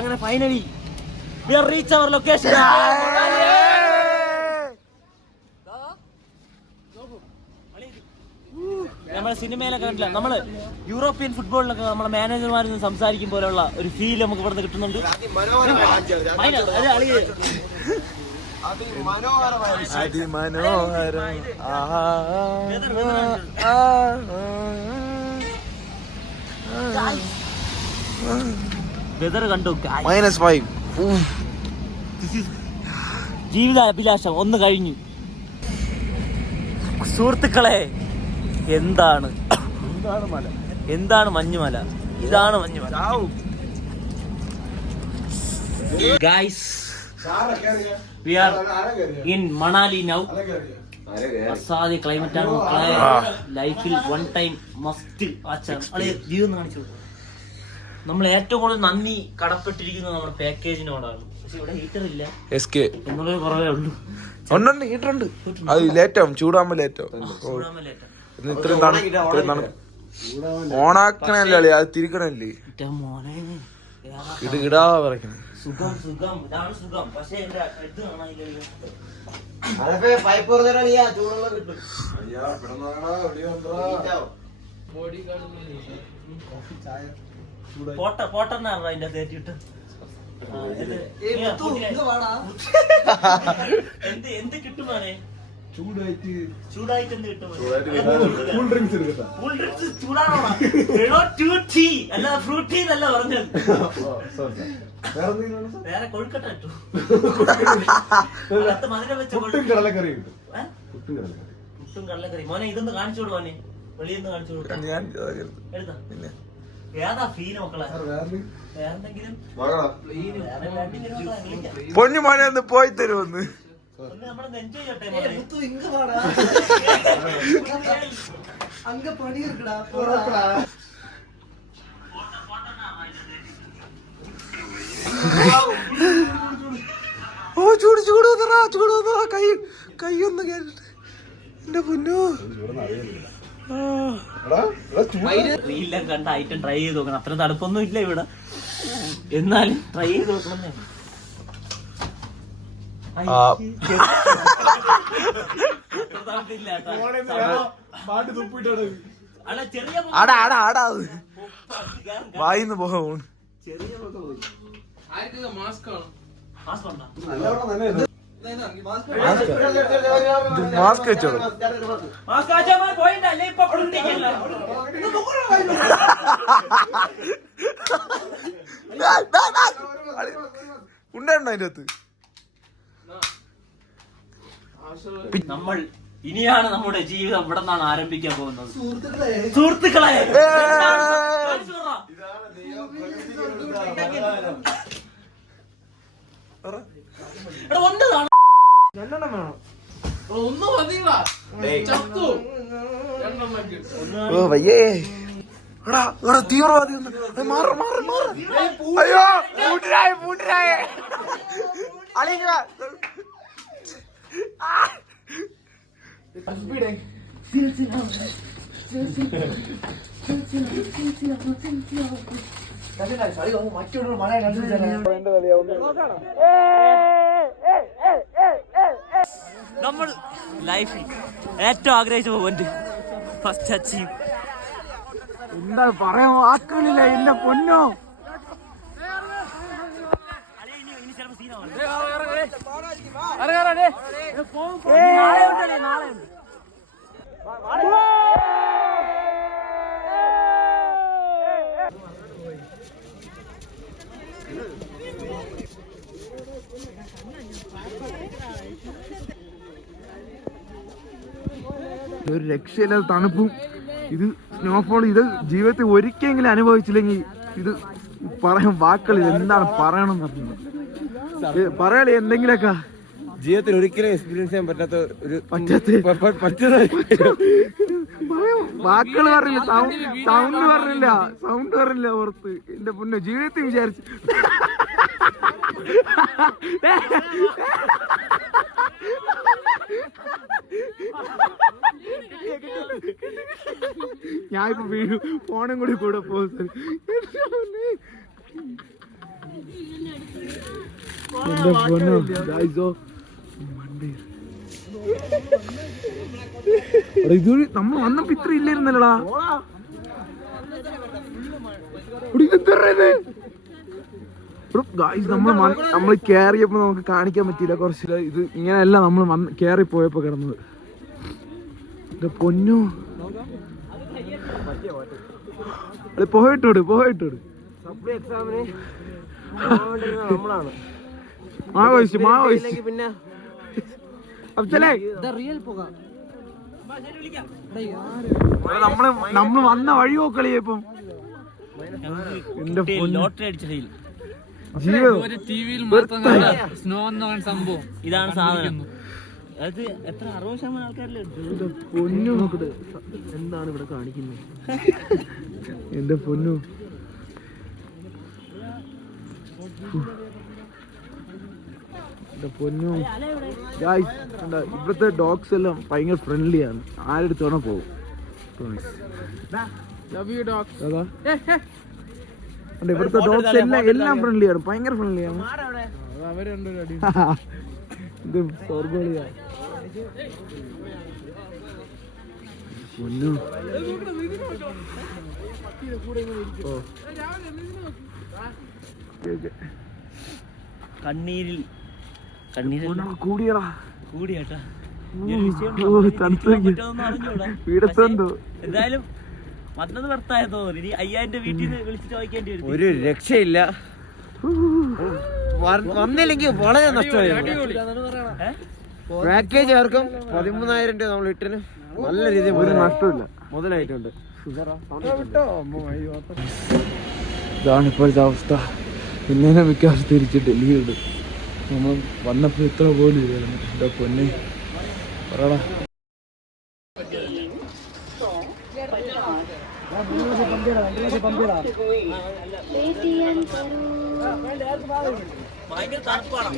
അങ്ങനെ finally we are reach our location. നമ്മളെ സിനിമയിലൊക്കെ കണ്ടില്ല, നമ്മള് യൂറോപ്യൻ ഫുട്ബോളിലൊക്കെ നമ്മളെ മാനേജർമാരിൽ സംസാരിക്കും പോലെയുള്ള ഒരു ഫീൽ നമുക്ക് ഇവിടുന്ന് കിട്ടുന്നുണ്ട്. വെതർ കണ്ടു, -5. ജീവിത അഭിലാഷം ഒന്ന് കഴിഞ്ഞു. സുഹൃത്തുക്കളെ, എന്താണ് മഞ്ഞുമല? ഇതാണ് മഞ്ഞുമല. Guys, we are in Manali now. അസാധ്യ ക്ലൈമറ്റ് ആണ് മക്കളെ. ലൈഫിൽ വൺ ടൈം മസ്റ്റ് വാച്ചാണ്. വ്യൂ ഒന്ന് കാണിച്ചു. നമ്മൾ ഏറ്റവും കൂടുതൽ നന്ദി കടപ്പെട്ടിരിക്കുന്നത് നമ്മുടെ പാക്കേജിനോടാണ്. പക്ഷെ ഇവിടെ ഹീറ്റർ ഇല്ല എന്നുള്ളത് കുറവേ ഉള്ളൂ. ഹീറ്റർ ഉണ്ട്, അത് ലേറ്റാവും, ചൂടാകുമ്പോ ലേറ്റാവും. ഓണാക്കണല്ലേ, അത് തിരിക്കണല്ലേ, ഇടാ പറയണേ. സുഖം ഇതാണ് സുഖം. പക്ഷെ ഇത് കാണാനില്ല. പോട്ടെന്നാ അതിന്റെ തേറ്റിട്ട് എന്ത് കിട്ടുമാണേ? ചൂടായിട്ട് എന്ത് കിട്ടും? കൂൾ ഡ്രിങ്ക്സ് ചൂടാണോ? അല്ല ഫ്രൂട്ടി എന്നല്ല പറഞ്ഞത്. വേറെ കൊഴുക്കട്ട കിട്ടും. മധുരം വെച്ച പുട്ടും കടലക്കറി. മോനെ ഇതൊന്ന് കാണിച്ചു കൊടു. മോനെ വെളിയൊന്ന് കാണിച്ചു കൊടുക്കാം. എടുത്താ ഏതാ ഫീല് മക്കളെ? വേറെന്തെങ്കിലും പൊന്നു മോനെ ഒന്ന് പോയി തരുമെന്ന് നമ്മളൊന്ന് എൻജോയ് ചെയ്യട്ടെ. ചൂട് കൈയൊന്ന് കേട്ടിട്ട് എന്റെ പൊന്നു. റീലെല്ലാം കണ്ട ഐറ്റം ട്രൈ ചെയ്ത് നോക്കണം. അത്ര തണുപ്പൊന്നും ഇല്ല ഇവിടെ, എന്നാലും ട്രൈ ചെയ്ത് നോക്കണം. വായിന്ന് പോകാൻ മാസ്ക് വെച്ചോളൂ. ഉണ്ടായിരുന്നു അതിന്റെ അകത്ത്. നമ്മൾ ഇനിയാണ് നമ്മുടെ ജീവിതം ഇവിടെ നിന്നാണ് ആരംഭിക്കാൻ പോകുന്നത്. സുഹൃത്തുക്കളെ, തീവ്രവാദി അയ്യോ നമ്മൾ ലൈഫിൽ ഏറ്റവും ആഗ്രഹിച്ച പോയിന്റ് ഫസ്റ്റ് അച്ചീവ്. എന്താ പറയാൻ വാക്കുകളില്ല എന്റെ പൊന്നോ. ഒരു രക്ഷയില്ലാത്ത തണുപ്പും ഇത് സ്നോഫോൾ ഇത് ജീവിതത്തിൽ ഒരിക്കലെങ്കിലും അനുഭവിച്ചില്ലെങ്കിൽ ഇത് പറയാൻ വാക്കുകളില്ല. എന്താണ് പറയണമെന്ന് അറിയുന്നത്, പറയാളി എന്തെങ്കിലൊക്കെ ജീവിതത്തിൽ ഒരിക്കലും എക്സ്പീരിയൻസ് ചെയ്യാൻ പറ്റാത്ത ഒരു വാക്കുകൾ പറഞ്ഞില്ല, സൗണ്ട് പറഞ്ഞില്ല പുറത്ത്. എന്റെ പൊന്നു ജീവിതത്തിൽ വിചാരിച്ചു ഞാനിപ്പോ വീഴും, ഫോണും കൂടി കൂടെ പോകും. എന്റെ പൊന്നോ ഗായ്സോ ഇത് നമ്മൾ വന്നപ്പോ ഇത്ര ഇല്ലായിരുന്നല്ലടാ. ഗായ്സ് നമ്മൾ കേറിയപ്പോ നമുക്ക് കാണിക്കാൻ പറ്റിയില്ല കുറച്ച്. ഇത് ഇങ്ങനെയല്ല നമ്മൾ കേറി പോയപ്പോ കിടന്നത്. എന്റെ പൊന്നു പോയിട്ടോട് പിന്നെ നമ്മള് വന്ന വഴി നോക്കളിയ ഇപ്പം. എന്റെ ലോട്ടറി അടിച്ചിട്ടില്ല. സ്നോ എന്ന് പറയുന്ന സംഭവം ഇതാണ് സാധനം. അത് എത്ര 60% ആൾക്കാരില്ലേ? പൊന്നു നോക്കട്ടെ എന്താണ് ഇവിടെ കാണിക്കുന്നത്? എന്റെ പൊന്നു എന്റെ പൊന്നു ഗായ്സ് ഇവിടുത്തെ ഡോഗ്സ് എല്ലാം ഭയങ്കര ഫ്രണ്ട്ലിയാണ്. ആരെടുത്തോണോ പോകും. ഇവിടുത്തെ ഡോഗ്സ് എല്ലാം ഫ്രണ്ട്ലിയാണ്, ഭയങ്കര ഫ്രണ്ട്ലിയാണ്. ഇത് സ്വർഗളിയാ പൊന്നു. കണ്ണീരിൽ കൂടിയടാ കൂടിയേട്ടാ. വീടത്തെന്തോ എന്തായാലും വന്നത് വെറുത്തായ തോന്നുന്നു. ഇനി 5000 വീട്ടിൽ നിന്ന് വിളിച്ച് ചോദിക്കേണ്ടി വരും. ഒരു രക്ഷയില്ല. വന്നില്ലെങ്കിൽ വളരെ നഷ്ടമായി. പാക്കേജ് ആർക്കും 13,000 രൂപ നമ്മൾ ഇട്ടിന് നല്ല രീതിയിൽ ഒരു നഷ്ടമില്ല, മുതലായിട്ടുണ്ട്. ഇതാണ് ഇപ്പോഴത്തെ അവസ്ഥ. പിന്നെ മിക്കവാറും തിരിച്ച് ഡൽഹിയുണ്ട്. നമ്മൾ വന്നപ്പോ ഇത്ര പോലും ഇല്ലായിരുന്നു. എന്റെ പൊന്നെ പറയടാ. ഭയങ്കര തണുപ്പാണ്.